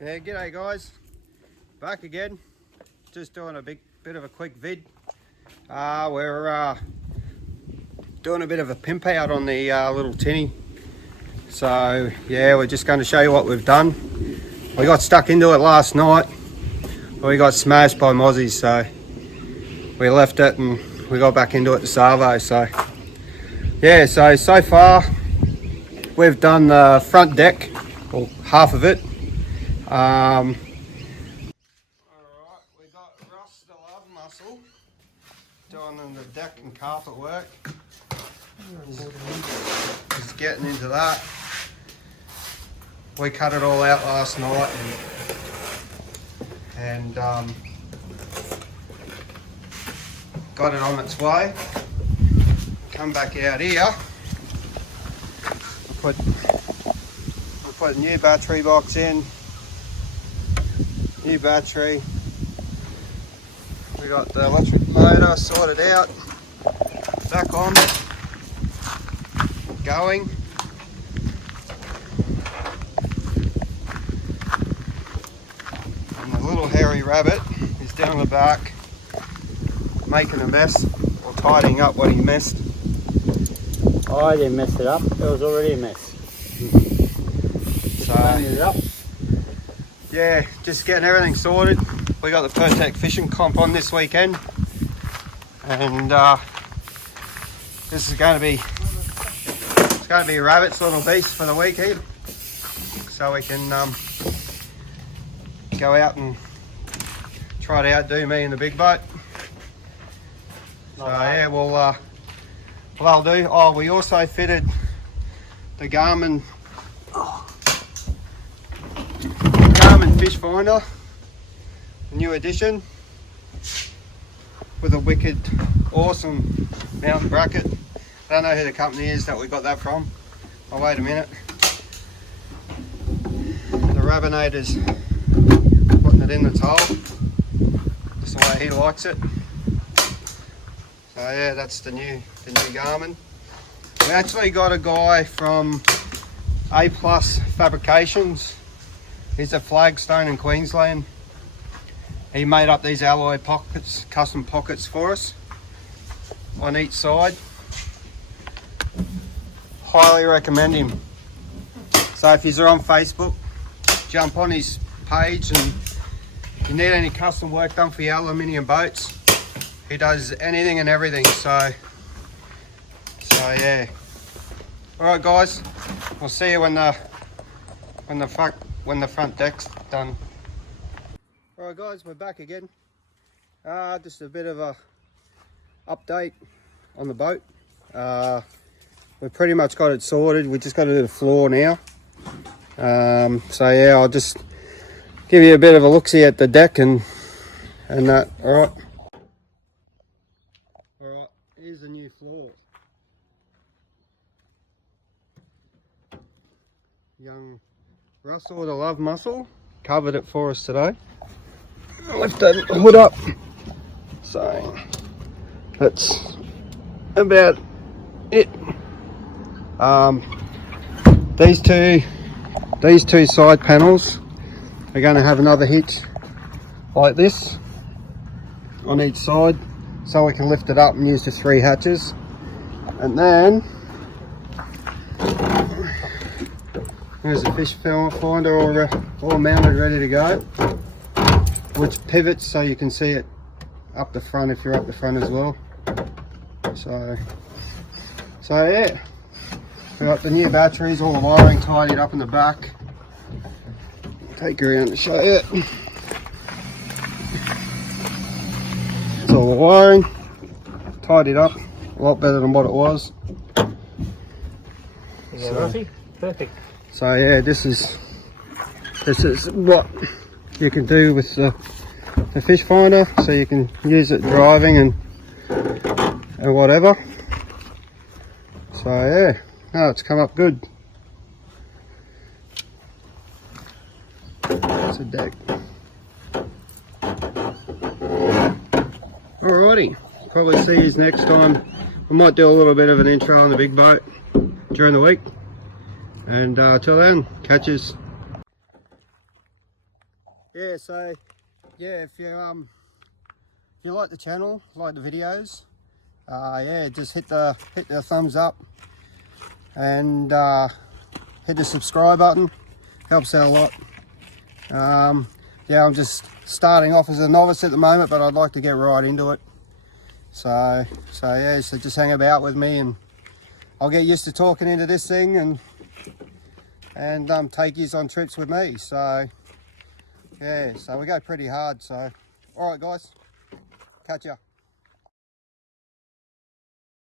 Yeah, g'day guys, back again. Just doing a bit of a quick vid. We're doing a bit of a pimp out on the little tinny. So yeah, we're just going to show you what we've done. We got stuck into it last night. We got smashed by mozzies, so we left it and we got back into it to Savo. So yeah, so far we've done the front deck, or half of it. Alright, we got Russ the Love Muscle doing the deck and carpet work. He's getting into that. We cut it all out last night and got it on its way. Come back out here. We put a new battery box in. New battery. We got the electric motor sorted out. Back on. Going. And the little hairy rabbit is down the back making a mess, or tidying up what he missed. I didn't mess it up, it was already a mess. So it up. Yeah, just getting everything sorted. We got the Pirtek fishing comp on this weekend, and this is going to be Rabbit's little beast for the weekend, so we can go out and try to outdo me in the big boat. So yeah, well that'll do. Oh, we also fitted the Garmin fish finder, a new edition, with a wicked awesome mountain bracket. I don't know who the company is that we got that from. Oh, wait a minute. The Rabbinator's putting it in the toll, just the way he likes it. So yeah, that's the new Garmin. We actually got a guy from A+ Fabrications. He's a Flagstone in Queensland. He made up these alloy pockets, custom pockets for us on each side. Highly recommend him. So if you're on Facebook, jump on his page, and if you need any custom work done for your aluminium boats, he does anything and everything. So yeah. All right, guys. We'll see you when the front deck's done. All right, guys, we're back again. Just a bit of a update on the boat. We've pretty much got it sorted. We just got to do the floor now. So yeah, I'll just give you a bit of a look-see at the deck and that. All right. All right. Here's the new floor. Young Russell the Love Muscle covered it for us today. Lift that hood up. So that's about it. These two side panels are going to have another hitch like this on each side, so we can lift it up and use the 3 hatches. And then there's a fish finder all mounted, ready to go, which pivots so you can see it up the front if you're up the front as well. So yeah, we got the new batteries, all the wiring tidied up in the back. Take you around to show you. It's all the wiring tidied up, a lot better than what it was. Perfect. So yeah, this is what you can do with the fish finder, so you can use it driving and whatever. So yeah, no, it's come up good. That's a deck. Alrighty, probably see you next time. We might do a little bit of an intro on the big boat during the week. And till then, catches. yeah, so yeah, if you like the channel, like the videos, yeah, just hit the thumbs up and hit the subscribe button. Helps out a lot. Yeah, I'm just starting off as a novice at the moment, but I'd like to get right into it. So yeah, so just hang about with me and I'll get used to talking into this thing and take you on trips with me. So yeah, so we go pretty hard. So all right, guys, catch ya.